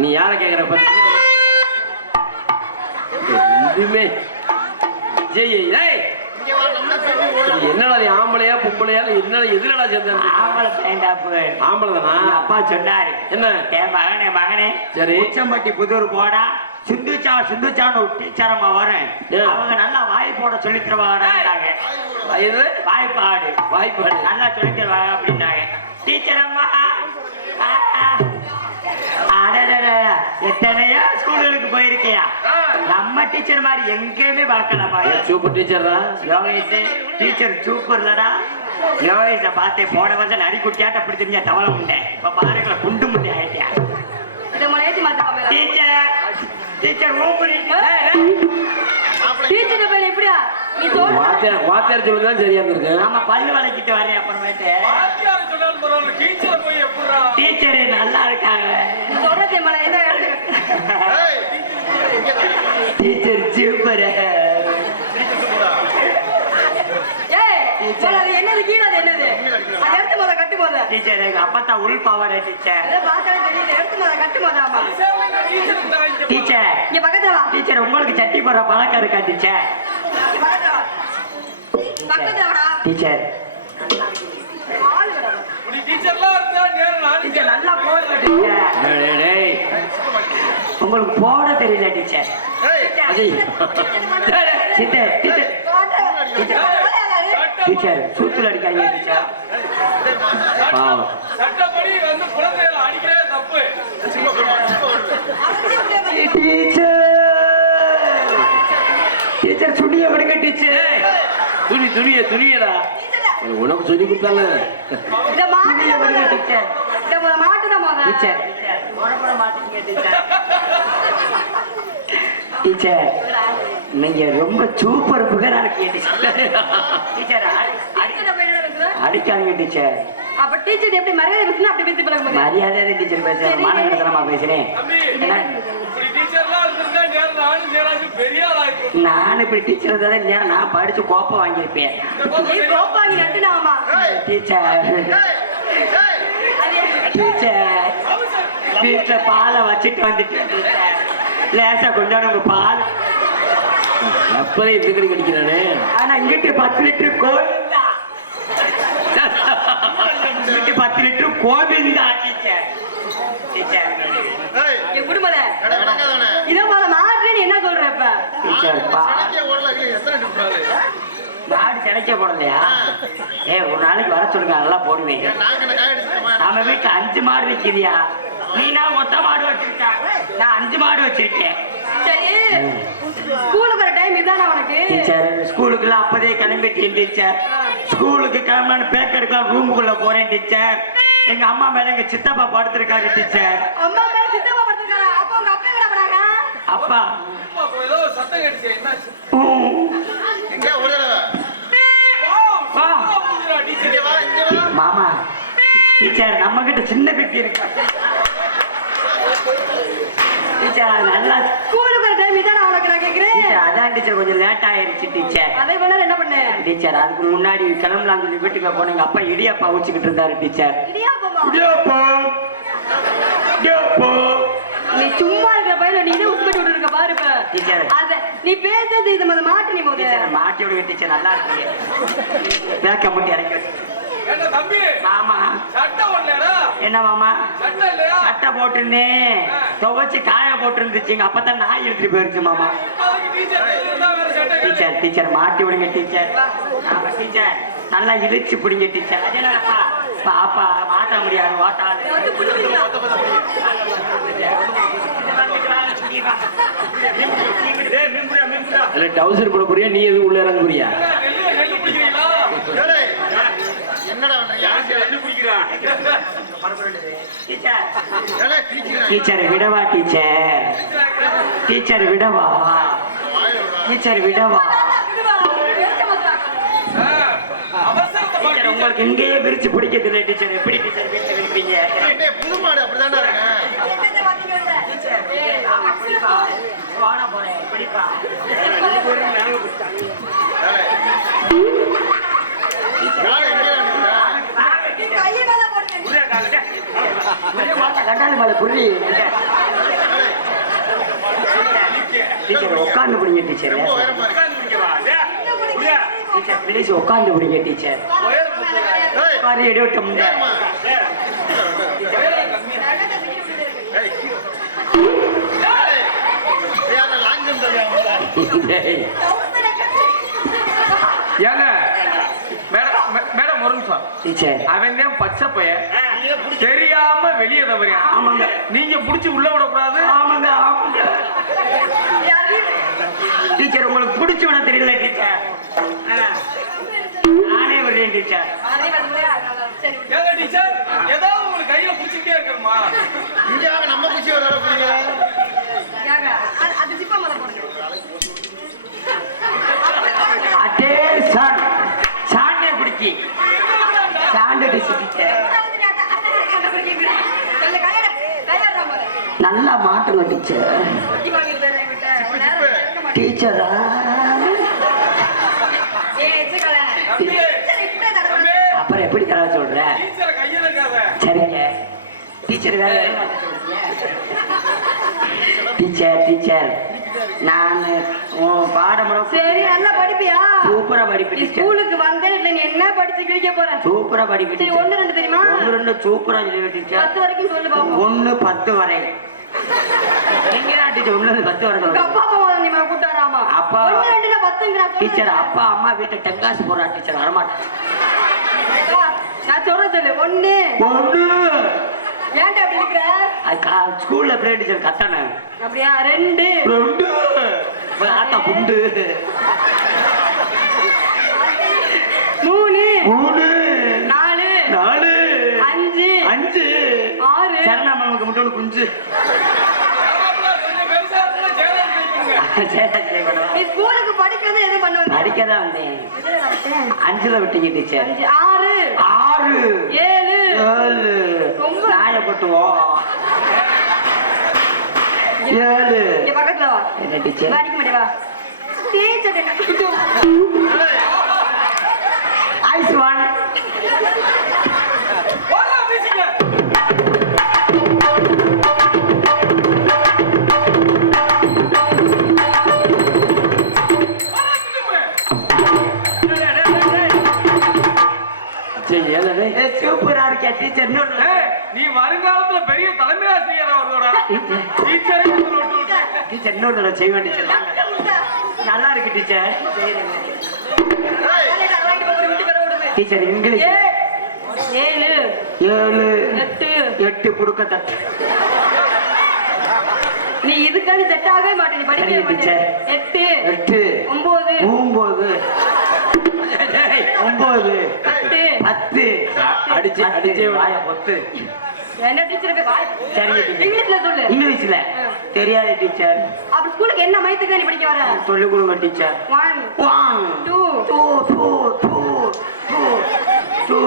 நீ யார கேக்குற என்னடா ஆம்பளையா பொம்பளையா என்ன எதுலடா சேர்ந்த ஆம்பளை தானா? அப்பா சொன்னாரு என்ன மகனே சரி உச்சம்பட்டி புதூர் போடா சிந்துச்சான்னு ஒரு டீச்சர் அம்மா வரேன் அவங்க நல்லா வாய் போட சொல்லி தருவாங்க வாய்ப்பாடு நல்லா சொல்லி தருவாங்க அப்படின்னாங்க டீச்சர் அம்மா. எத்தனையோ ஸ்கூல்களுக்கு போயிருக்கியா நம்ம டீச்சர் மாதிரி எங்கேயுமே பார்க்கலாமா? சூப்பர் டீச்சர் தான் யோகேஷ் டீச்சர் சூப்பர்லடா. யோகேஷ பார்த்தே போன வருஷம் நரிக்குட்டியாட்ட அப்படி தெரிஞ்ச தவளை உண்டேன் இப்ப பாருங்கள குண்டு முட்டை ஆயிட்டியா டீச்சர் டீச்சர் வாத்தியார் சொல்லுதான் சரியா இருக்கு. நம்ம பல்லு வளைக்கிட்டு வரேன் அப்புறமேட்டு டீச்சர் நல்லா இருக்காங்க டீச்சர் சூப்பர். என்னது கீழே என்னது அதை எடுத்து போத கட்டு போத டீச்சர் எங்க அப்பத்தா உள் பாவாடை டீச்சர் எடுத்து போத கட்டு போதாமா டீச்சர் இங்க பக்கத்துல வா டீச்சர் உங்களுக்கு சட்டி போடுற பழக்கம் இருக்கா டீச்சர்? பக்கத்துல வாடா டீச்சர் டீச்சர் நல்லா போடுங்க டீச்சர். உங்களுக்கு போட தெரியல டீச்சர். டீச்சர் சூத்துல அடிக்காதீங்க டீச்சர். டீச்சர் துணிய விடுங்க டீச்சர். துணியடா உனக்கு சொல்லி கொடுத்தால டீச்சர் டீச்சர் டீச்சர் நீங்க ரொம்ப சூப்பர் புகழா இருக்கீங்க டீச்சர். அடிக்காதீங்க டீச்சர். அப்ப டீச்சர் எப்படி மரியாதை பேசுனா அப்படி பேசி பழக முடியாது. மரியாதை டீச்சர் பேசுறேன் மாநகரமா பேசுறேன். நான் இப்படி டீச்சர் தான் நேரம் நான் படிச்சு கோப்பம் வாங்கியிருப்பேன். டீச்சர் டீச்சர் வீட்டுல பாலை வச்சுட்டு வந்துட்டேன் லேசா கொஞ்சம் உங்க பால் அப்பவே இப்படி கடிக்கிறானே. ஆனா இங்கிட்டு 10 லிட்டர் கோவிந்தா 10 லிட்டர் கோவிந்தா டீச்சர். டீச்சர் குடும்பல இத போல மாற்றேன்னு என்ன சொல்றப்ப டீச்சர் மாடு கிடைக்க போடலையா? ஒரு நாளைக்கு வர சொல்லுங்க நல்லா போடுவேன். நம்ம வீட்டுல 5 மாடு வைக்கிறியா? நீனா மொத்த மாடு வச்சிருக்கா? நான் 5 மாடு வச்சிருக்கேன். சரி ஸ்கூலுக்கு வர டைம் இதானா உனக்கு? டீச்சர் ஸ்கூலுக்குலாம் அப்பதே கிளம்பிட்டேன் டீச்சர். ஸ்கூலுக்கு கிளம்பலான்னு பேக் எடுக்கலாம் ரூமுக்குள்ள போறேன் டீச்சர். எங்க அம்மா மேல எங்க சித்தப்பா படுத்திருக்காரு டீச்சர். அம்மா மேல சித்தப்பா படுத்திருக்காரா? அப்ப உங்க அப்பா எங்க போறாங்க? அப்பா ஏதோ சத்தம் கேட்டுச்சு என்னாச்சு? எங்க ஓடுறவ? மாமா டீச்சர் நம்ம கிட்ட சின்ன பெட்டி இருக்கு டீச்சர். நல்லா ஸ்கூலுக்கு வர டைம் இதானா உனக்கு நான் கேக்குறேன். அதான் டீச்சர் கொஞ்சம் லேட் ஆயிருச்சு டீச்சர். அதே பண்ண என்ன பண்ண டீச்சர்? அதுக்கு முன்னாடி கிளம்பலாம் சொல்லி வீட்டுக்கு போனேங்க அப்பா இடியாப்பா ஊச்சிக்கிட்டு இருந்தாரு டீச்சர். நீ சும்மா இருக்கிற பையன் நீ இதே உட்பட்டு விட்டு இருக்க பாருப்ப டீச்சர். அத நீ பேசுறது இது மாதிரி மாட்டு நீ போது மாட்டி விடுங்க டீச்சர். நல்லா இருக்கு பேக்க முட்டி இறக்கி. என்ன தம்பி? மாமா சட்டை போடலடா. என்ன மாமா? சட்டை இல்லையா? சட்டை போட்டுருந்தேன் துவைச்சு காய போட்டுருந்துச்சுங்க அப்பதான் நாய் இழுத்துட்டு போயிருச்சு மாமா. டீச்சர் டீச்சர் மாட்டி விடுங்க டீச்சர். ஆமா டீச்சர் நல்லா இழுச்சு பிடிங்க டீச்சர். அதேப்பா பாப்பா மாட்ட முடியாது ஓட்டாது. டவுசர் போட போறியா? நீ எதுவும் உள்ள இறங்க போறியா? கிழிக்கிறான். டீச்சர் ஏன்னா கிழிக்கிறேன். டீச்சர் விடவா டீச்சர் டீச்சர் விடவா டீச்சர் விடவா அவசரத்தை டீச்சர் பாரு. உங்களுக்கு இங்கேயே விரிச்சு பிடிக்கிறது இல்லை டீச்சர் எப்படி டீச்சர் விரிச்சு விரிப்பீங்க அப்படியே புது மாடு அப்படிதானே இருக்கேன். டீச்சர் ஆமா பிடிப்பா வாட போறேன் பிடிப்பா வேலை எங்கே நடக்குதா? கையை மேல போட்டு கண்டாளி மலை புள்ளி டீச்சர் உட்காந்து பிடிங்க டீச்சர் ரொம்ப உயரமா இருக்கு. டீச்சர் ப்ளீஸ் உட்காந்து பிடிங்க டீச்சர் ஏய், உட்காந்து எடுவிட்ட முடியாது உயரமா. ஏய், ஏய், யாரை லாங் ஜம்ப் தருவாங்க? டேய், ஏங்க மேடம் ஒரு நிமிஷம். டீச்சர் அவன் தான் பச்சை பையன் தெரியாம வெளியே தவறியா? ஆமாங்க நீங்க புடிச்சு உள்ள விடக்கூடாது. ஆமாங்க ஆமாங்க டீச்சர் உங்களுக்கு பிடிச்சு விட தெரியல டீச்சர் நானே விடுறேன் டீச்சர் ஏங்க டீச்சர் ஏதாவது உங்களுக்கு கையில புடிச்சுட்டே இருக்கணுமா? இங்க வாங்க, நம்ம குச்சி விளையாட போறீங்க. அது ஜிப்பா மேல போடுங்க அதே சாண்ட் சாண்டே பிடிக்கி சாண்டு டீச்சர் நல்லா மாட்டுங்க டீச்சர் டீச்சரா அப்புறம் எப்படி தர சொல்ற டீச்சரை கையில இருக்காத. சரிங்க டீச்சர் வேற டீச்சர் டீச்சர் நான் உன் பாடம் சரி நல்லா படிப்பியா சூப்பரா படிப்பு நீ டீச்சர் ஸ்கூலுக்கு வந்தே இல்ல நீ என்ன படிச்சு கிழிக்க போற சூப்பரா படிப்பு சரி டீச்சர் 1 2 தெரியுமா ஒன்று ரெண்டு சூப்பரா சொல்லி டீச்சர் 10 வரைக்கும் சொல்லு பாப்போம் 1 10 வரை நீங்க தான் டீச்சர் 1 10 வரை உங்க அப்பா அம்மா நீ கூட்டாராமா அப்பா 1 2 னா 10ங்கறா டீச்சர் அப்பா அம்மா வீட்டை டெங்காசு போறா டீச்சர் வரமாட்டேன் நான் சொல்றேன் சொல்லு 1 ஏன்டா அப்படி இருக்கற அது ஸ்கூல்ல பிரேட் டீச்சர் கத்தன அப்படியா 2 ஆத்தா புண்டு 3 3 4 4 5 5 6 சரணாமனுக்கு மட்டும் குஞ்சு கொஞ்சம் பெருசா இருந்தா ஜெயலலிதா கைக்குங்க. நீ ஸ்கூலுக்கு படிக்கிறது எது பண்ண வந்த படிக்கதான் வந்தேன் 5ல விட்டீங்க டீச்சர் 6 6 7 7 ரொம்ப நாய போட்டுவோம் 7 இங்க பக்கத்துல வா என்ன டீச்சர் படிக்க மாட்டே வா டீச்சர் என்ன ஐஸ் ஒன் போடா பேசிக்க. போடா கிட்ட சரி, ஏன்டா டேய்? சூப்பரா இருக்கே டீச்சர் ஏய், நீ வருங்காலத்துல பெரிய தலைமை ஆசிரியர் வருவடா. டீச்சரே வந்து நோட்டு விட்டு. டீச்சர் இன்னொரு தடவை செய்வேன் டீச்சர் நல்லா இருக்கு டீச்சர் டீச்சர் இங்கிலீஷ் 7 7 8 8 புடுக்க தட்டு நீ இதுக்காண்டி செட் ஆகவே மாட்டே நீ படிக்கவே சரி, மாட்டே டீச்சர். 8 8 9 9 9 10 10 அடிச்சே வாய பொத்து என்ன டீச்சருக்கு பாய் சரிங்க டீச்சர் இங்கிலீஷ்ல சொல்லு இங்கிலீஷ்ல தெரியாது டீச்சர் அப்ப ஸ்கூலுக்கு என்ன மயத்துக்கு நீ படிக்க வர சொல்லிக் கொடுங்க டீச்சர் 1 1 2 2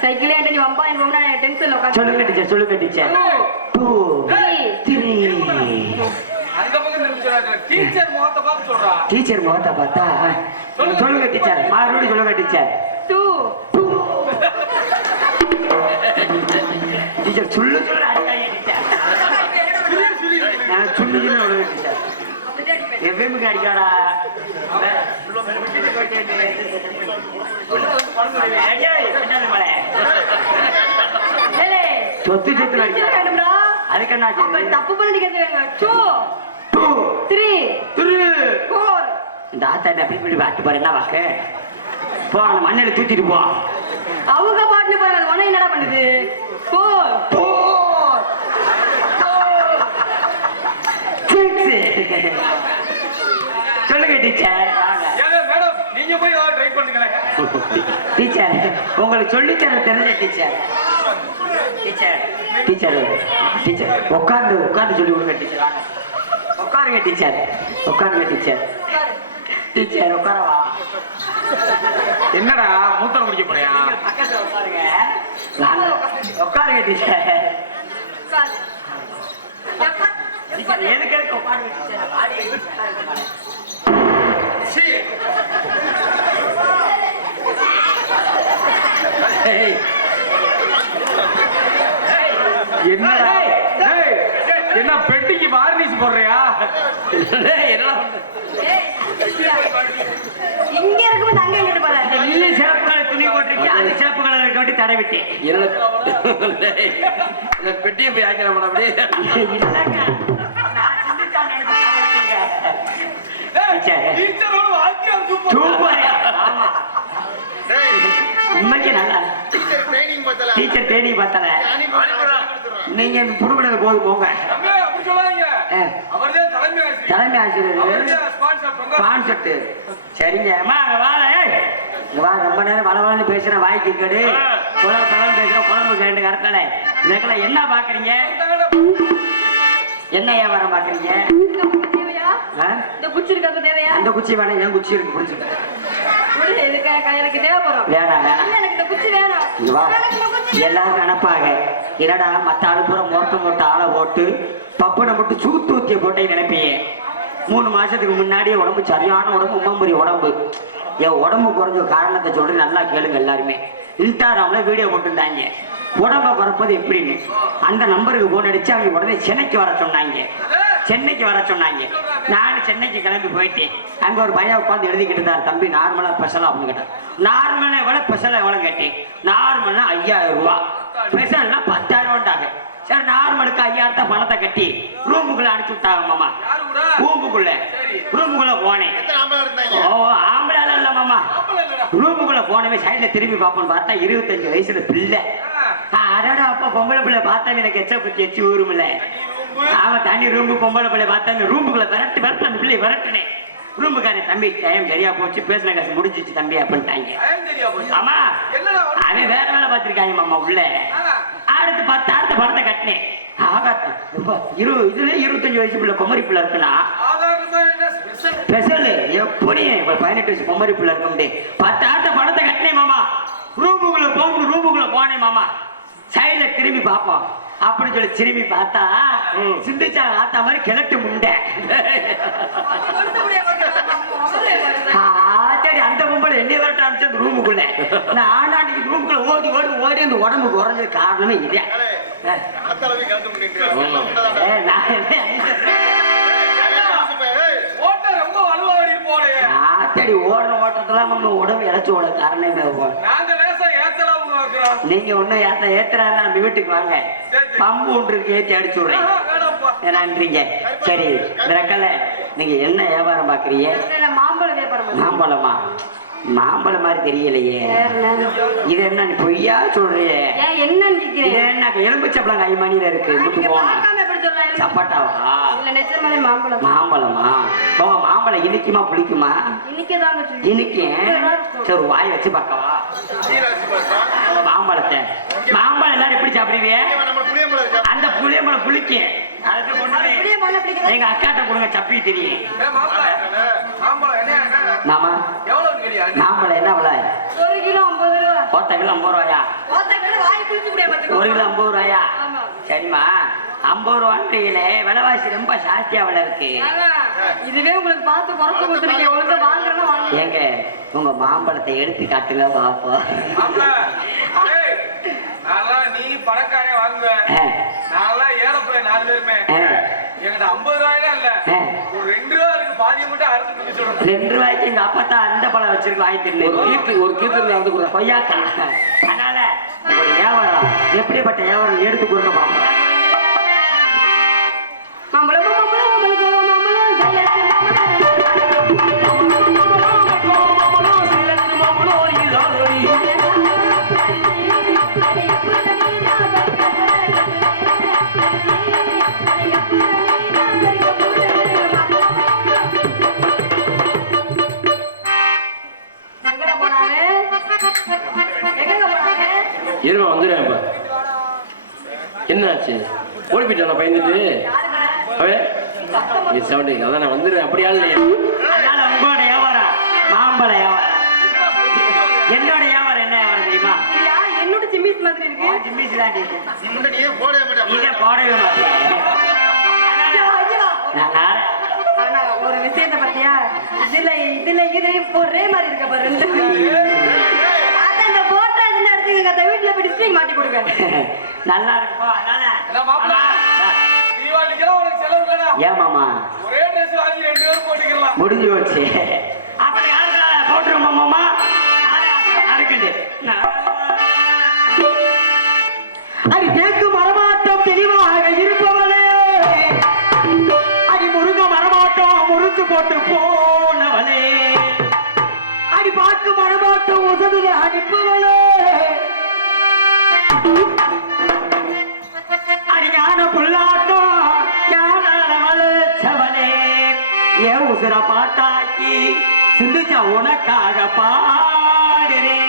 சைக்கிள் ஏன்டா நீ வம்பா எனக்கு ரொம்ப நான் டென்ஷன்ல உட்கார்ந்து சொல்லுங்க டீச்சர் 2 3 அந்த பக்கம் நிமிஷம் டீச்சர் முகத்தை பார்த்து சொல்றா. டீச்சர் முகத்தை பார்த்தா சொல்லுங்க டீச்சர் மறுபடியும் சொல்லுங்க டீச்சர் 2 டீச்சர் சொல்லு அடிக்காதீங்க டீச்சர் நான் சொல்லு டீச்சர் எவ்வளவுக்கு அடிக்காடா சொத்து சொத்து அடிக்காடா அதுக்கு என்ன அப்ப தப்பு பண்ணி கேக்குறாங்க 2 2 3 3 4 இந்த ஆத்தா என்ன அப்படி இப்படி வாட்டு பாரு என்ன வாக்கு போ அந்த மண்ணில தூக்கிட்டு போ அவங்க பாட்டுல போறாங்க உன என்னடா பண்ணுது 4 சொல்லுங்க டீச்சர் ஏங்க மேடம் நீங்க போய் ஏதாவது ட்ரை பண்ணுங்களேன். டீச்சர் உங்களுக்கு சொல்லித்தர தெரிஞ்ச டீச்சர் டீச்சர் டீச்சர் டீச்சர் உட்கார்ந்து உட்கார்ந்து சொல்லி கொடுங்க டீச்சர். உட்காருங்க டீச்சர் உட்காருங்க டீச்சர் டீச்சர் உட்காரவா. என்னடா மூத்தம் குடிக்க போறியா? பக்கத்துல உட்காருங்க. உட்காருங்க டீச்சர். எதுக்கு எதுக்கு உட்காருங்க டீச்சர். என்ன பெட்டிக்கு வார்னிஷ் போடுறியா? இங்க இருக்கும்போது அங்க எங்கிட்டு போற இல்ல சேப்பு கலர் துணி போட்டிருக்கேன். அந்த சேப்பு கலர் இருக்க வேண்டி தடை விட்டேன். பெட்டியை போய் ஆக்கிறேன் அப்படியே. இல்லக்கா நான் சிந்திச்சான் நினைச்சு தடை விட்டீங்க. டீச்சரோட வாக்கியம் சூப்பர். ஆமா உண்மைக்கு நல்லா டீச்சர் ட்ரைனிங் பார்த்தல. நீங்க புடுங்கினது போது போங்க. தலைமை ஆசிரியர் கான்செப்ட் சரிங்க. அம்மா அங்க வாழ இங்க வா. ரொம்ப நேரம் வளவளன்னு பேசுறேன். வாய்க்கு கேடு குழம்பு தலைமை பேசுறேன். குழம்பு கேண்டு கரெக்டான இதுக்கெல்லாம் என்ன பாக்குறீங்க? என்ன வியாபாரம் பாக்குறீங்க? தேவையா இந்த குச்சி இருக்கிறது தேவையா? அந்த குச்சி வேணாம். என் குச்சி இருக்கு பிடிச்சிட்டு எனக்கு தேவைப்படும். வேணாம் வேணாம் எனக்கு இந்த குச்சி வேணும். இங்க வா. எல்லாரும் நினைப்பாங்க என்னடா மத்த ஆளு பூரா மொட்டை மொட்டை ஆளை போட்டு பப்பனை போட்டு சூத்து ஊத்திய போட்டே நினைப்பீங்க. 3 மாசத்துக்கு முன்னாடியே உடம்பு சரியான உடம்பு உமாம்புரி உடம்பு. என் உடம்பு குறைஞ்ச காரணத்தை சொல்றேன் நல்லா கேளுங்க எல்லாருமே. இன்ஸ்டாகிராம்ல வீடியோ போட்டுருந்தாங்க உடம்ப குறைப்பது எப்படின்னு. அந்த நம்பருக்கு போன் அடிச்சு அவங்க உடனே சென்னைக்கு வர சொன்னாங்க. சென்னைக்கு வர சொன்னாங்க. நான் சென்னைக்கு கிளம்பி போயிட்டேன். அங்க ஒரு பையன் உட்காந்து எழுதிக்கிட்டு இருந்தார். தம்பி நார்மலா ஸ்பெஷலா அப்படின்னு கேட்டார். நார்மலா எவ்வளவு ஸ்பெஷலா எவ்வளவு கேட்டேன். நார்மல்னா 5000 ரூபாய், ஸ்பெஷல்னா 10,000 ரூபாய். சரி நார்மலுக்கு 5000 பணத்தை கட்டி ரூமுக்குள்ள அனுப்பிச்சு விட்டாங்க மாமா. ரூமுக்குள்ள போனேன். ஓ ஆம்பளை இல்ல மாமா. ரூமுக்குள்ள போனவே சைட்ல திரும்பி பார்ப்போம்னு பார்த்தா 25 வயசுல பிள்ளை. அடடா அப்ப பொம்பளை பிள்ளை பார்த்தா எனக்கு எச்ச பத்தி எச்சு ஊருமில்ல. ஆமா தண்ணி ரூம்பு பொம்பளை பிள்ளை பார்த்தா ரூமுக்குள்ள விரட்டு அந்த பிள்ளை விரட்டுனேன். ரூமுக்காரன் தம்பி டைம் சரியா போச்சு பேசின காசு முடிஞ்சிச்சு தம்பி அப்படின்ட்டாங்க. ஆமா அவன் வேற வேலை பார்த்திருக்காங்க மாமா உள்ள. அடுத்து 10,000 பணத்தை கட்டினேன். இதுல 25 வயசு பிள்ளை குமரி பிள்ளை இருக்குன்னா ஸ்பெஷல் எப்படி 18 வயசு குமரி பிள்ளை இருக்க 10,000 பணத்தை கட்டினேன் மாமா. ரூமுக்குள்ள போனேன் மாமா. சைடுல திரும்பி பார்ப்போம் அப்படின்னு சொல்லி திரும்பி பார்த்தா சிந்திச்சா ஆத்தா மாதிரி கிழட்டு முண்டை. சரி அந்த பொம்பளை என்னை விரட்ட ஆரம்பிச்சு ரூமுக்குள்ள. நான் அன்னைக்கு ரூமுக்குள்ள ஓடி ஓடி ஓடி அந்த உடம்பு குறைஞ்சது காரணமே இதே. ஆத்தடி ஓடுற ஓட்டத்தெல்லாம் நம்ம உடம்பு இழைச்சு ஓட காரணமே நீங்க ஒண்ணும் ஏத்துறாங்க நம்ம வீட்டுக்கு வாங்க. பம்பு ஒன்று ஏற்றி அடிச்சு விடுறேன். நன்றிங்க. சரி விரக்கல நீங்க என்ன வியாபாரம் பாக்குறீங்க? மாம்பழம் வியாபாரம். மாம்பழமா? மாம்பழம் மாதிரி தெரியலையே. இது என்ன நீ பொய்யா சொல்றியே? என்ன எலும்புச்சப்பளம் கைமணியில இருக்கு. சப்பாட்டாவா? மாம்பழமா? உங்க மாம்பழம் இனிக்குமா புளிக்குமா? இனிக்கும். சரி வாய் வச்சு பார்க்கவா மாம்பழத்தை? மாம்பழம் எல்லாரும் எப்படி சாப்பிடுவீங்க? அந்த புளியம்பழம் புளிக்கும். எங்க அக்காட்ட கொடுங்க சப்பி தெரியும். மாமா மாம்பழம் என்ன விலை? 1 கிலோ 50 ரூபா. 1 கிலோ 50 ரூபாயா? 1 கிலோ 50 ரூபாயா? சரிம்மா 50 ரூபான்றீங்களே விலைவாசி ரொம்ப ஜாஸ்தியாவில் இருக்கு. இதுவே உங்களுக்கு பார்த்து குறைச்சு கொடுத்துருக்கேன். உங்களுக்கு வாங்குறேன்னா வாங்க. ஏங்க உங்க மாம்பழத்தை எடுத்து காட்டுங்க பாப்போம். நீ பணக்காரே வாங்குவ. நான்லாம் ஏழப்பட 4 பேருமே என்கிட்ட 50 ரூபாயில இல்ல ஒரு 2 ரூபா இருக்கு. பாதியை மட்டும் அறுத்து கொடுக்க சொல்றேன். 2 ரூபாய்க்கு எங்க அப்பா அந்த பழம் வச்சிருக்கு வாங்கி தின்னு ஒரு கீர்த்து கொய்யாக்கா. அதனால உங்களுடைய வியாபாரம் எப்படிப்பட்ட வியாபாரம் எடுத்து கொடுக்க பாப்போம். இருமா வந்துடுவேன் இப்ப. என்னாச்சு ஓடி போயிட்டான பயந்துட்டு அவன் சவுண்டு அதான் நான் வந்துடுவேன் அப்படியா இல்லையா அதனால உங்களோட வியாபாரம் மாம்பழ வியாபாரம் என்னோட வியாபாரம் என்ன வியாபாரம் தெரியுமா ஐயா, என்னோட சிம்மிஸ் மாதிரி இருக்கு ஜிம்மிஸ் தான் இருக்கு. நீ முன்ன நீயே போடவே மாட்டேன் இதை போடவே மாட்டேன் ஐயா, ஆனா ஒரு விஷயத்தை பத்தியா இதுல ஒரே மாதிரி இருக்க பாரு ரெண்டு அதான் இந்த போட்டோ இதுல எடுத்துக்கங்க அந்த வீட்டுல போய் டிஸ்பிளே மாட்டி கொடுங்க நல்லா இருக்குப்பா அதனால என்ன மாப்பிள்ளை? தீபாவளிக்கெல்லாம் உனக்கு செலவு இல்லடா. ஏன் மாமா ஒரே ட்ரெஸ் வாங்கி 2 பேரும் போட்டுக்கலாம். முடிஞ்சு வச்சு அப்படி யாருக்காக போட்டுருமா மாமா அறுக்கண்டு அடி தேக்கு மரமாட்டம் தெளிவாக இருப்பவளே அடி முருங்க மரமாட்டம் முறித்து போட்டு போனவளே அடி பாக்கு மரமாட்டம் உதவில அனுப்புவளே அடி ஞான புல்லாட்டம் ஞானவளே ஏன் உசுர பாட்டாக்கி சிந்துச்சா உனக்காக பாடுறேன்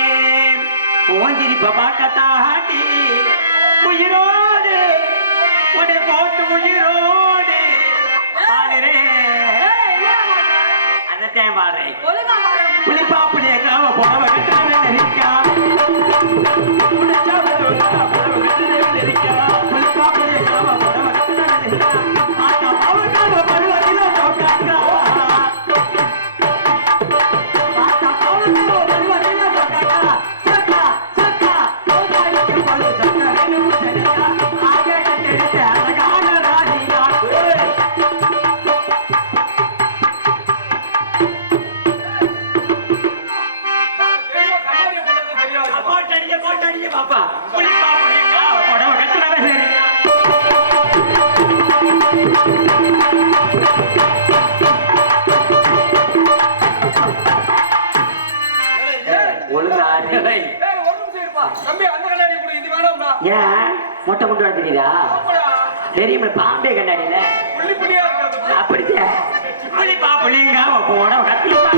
ஓஞ்சிரிப்ப பாக்கத்தாண்டி உயிரோடு உன்னை போட்டு உயிரோடு பாடுறேன் அதத்தான் பாடுறேன் ஒழுங்கா பாரு. புளிப்பா புளியக்காம புடவ கட்டுறவன் இருக்கா புளிப்பா புளியக்காம புடவ கட்டுறவன் இருக்கா ஆட்டா அவருக்காக பருவத்தில நோக்காக்கா ஆட்டா அவருக்காக பருவத்தில நோக்காக்கா சக்கா சக்கா நோக்காடிக்கு பழு சக்கா ரெண்டு சரியா ஆக கட்டெடுத்த அழகான ராணியா தெரியுமா, கண்ணாடி போடுறது தெரியாது. போட்டடிக்க பாப்பா புளிப்பா புளியக்காம புடவ கட்டுறவன் சரியா ஒழுங்கா ஆடு. ஏய், ஒரு நிமிஷம் இருப்பா. தம்பி, அந்த கண்ணாடி கொடு, இது வேணாம்டா. ஏன் மொட்டை கொண்டு வர தெரியுதா ஆமாடா. தெரியுமா பாம்பே கண்ணாடியில புள்ளி புள்ளியா இருக்காது. அப்படித்தான் புளிப்பா புளிங்க போட கட்டிப்பா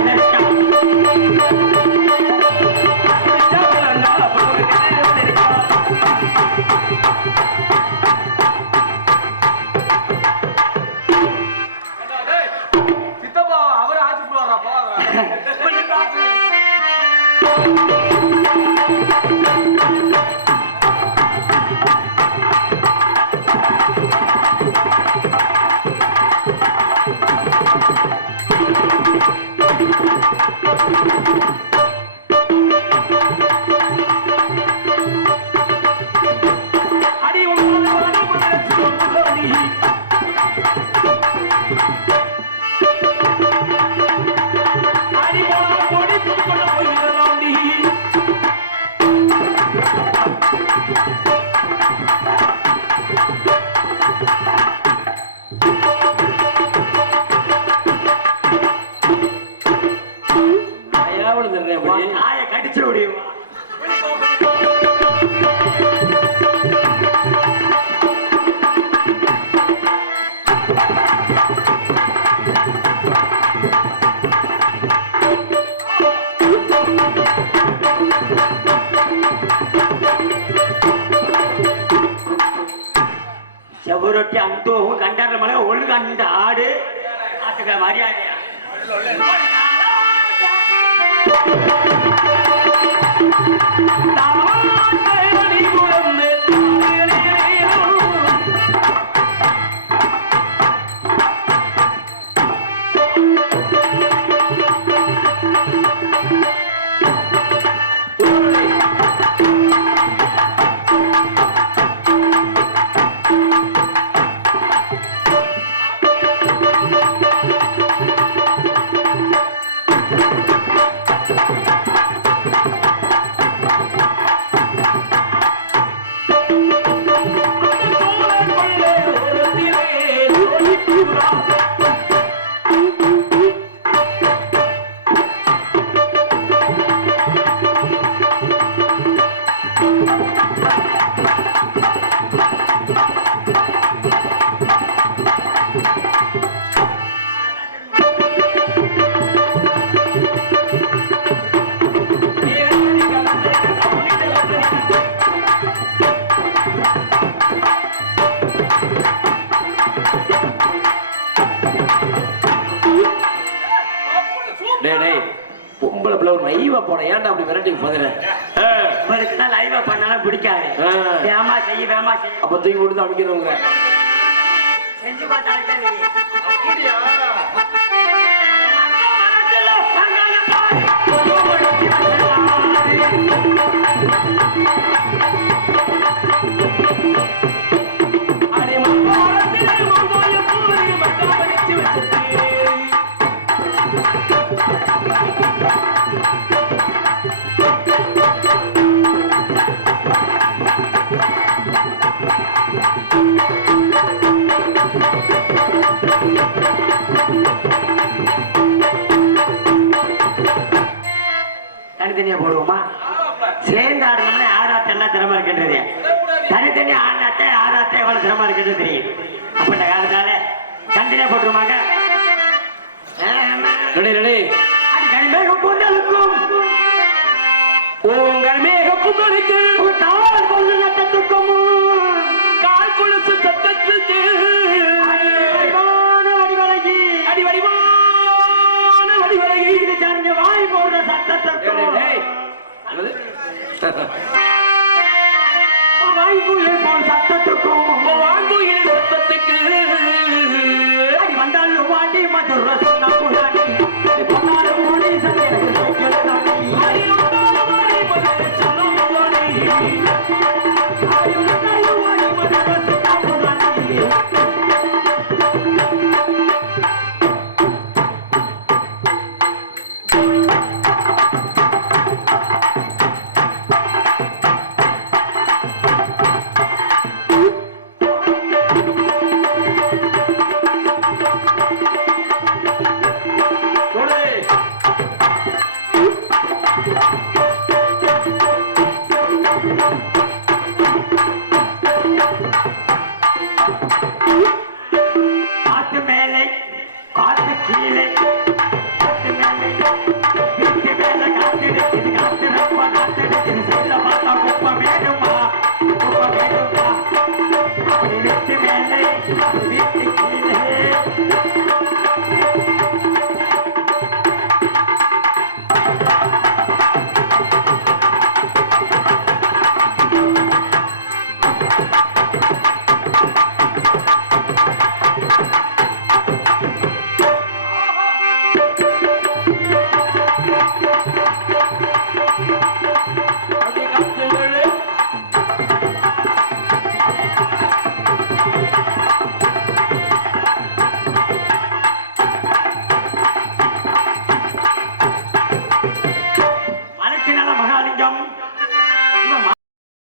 ஏண்டா, டேய், சித்தப்பா அவரே ஆச்சு போடுறாப்பா. அடி நாயை கடிச்சு முடியுமா செவரொட்டி அந்த கண்டாடுற மலை ஒழுங்கு அந்த ஆடு ஆட்டுக்க மரியாதையா போட ஏன்டா அப்படி விரட்டி போதுறேன் இவருக்கு தான் லைவா பண்ணாலும் பிடிக்காது. வேமா செய்ய வேமா செய்ய அப்ப தூக்கி கொடுத்து அமைக்கிறவங்க செஞ்சு பார்த்தாலும் அப்படியா? தனித்தனியா போடுவோமா? சேர்ந்து ஆடணும்னா ஆறாட்ட எல்லாம் திறமை இருக்கின்றது. தனித்தனியா ஆடாட்ட ஆறாட்ட எவ்வளவு திறமை இருக்கின்றது தெரியும். அப்பட்ட காலத்தால தனித்தனியா போட்டுருமாங்க. ரெடி ரெடி அது கனிமேகம் கொண்டலுக்கும் உங்கள் புகழுக்கு தாழ் கொள்ளு நட்டத்துக்கும் கால் கொலுசு சத்தத்துக்கு வடிவழகி அடிவடிவான வடிவழகி இது ஜனங்க வாய் போடுற சட்டத்துக்கும் வாய்க்குயில் போல் சட்டத்துக்கும் வாங்குயில் சத்தத்துக்கு அடி வந்தாலும் வாடி மதுர சொன்ன புராணி பொன்னாலும் மூடி சத்தியனுக்கு சைக்கிள் தாண்டி அடி வந்தாலும் வாடி மதுரை சொன்ன புராணி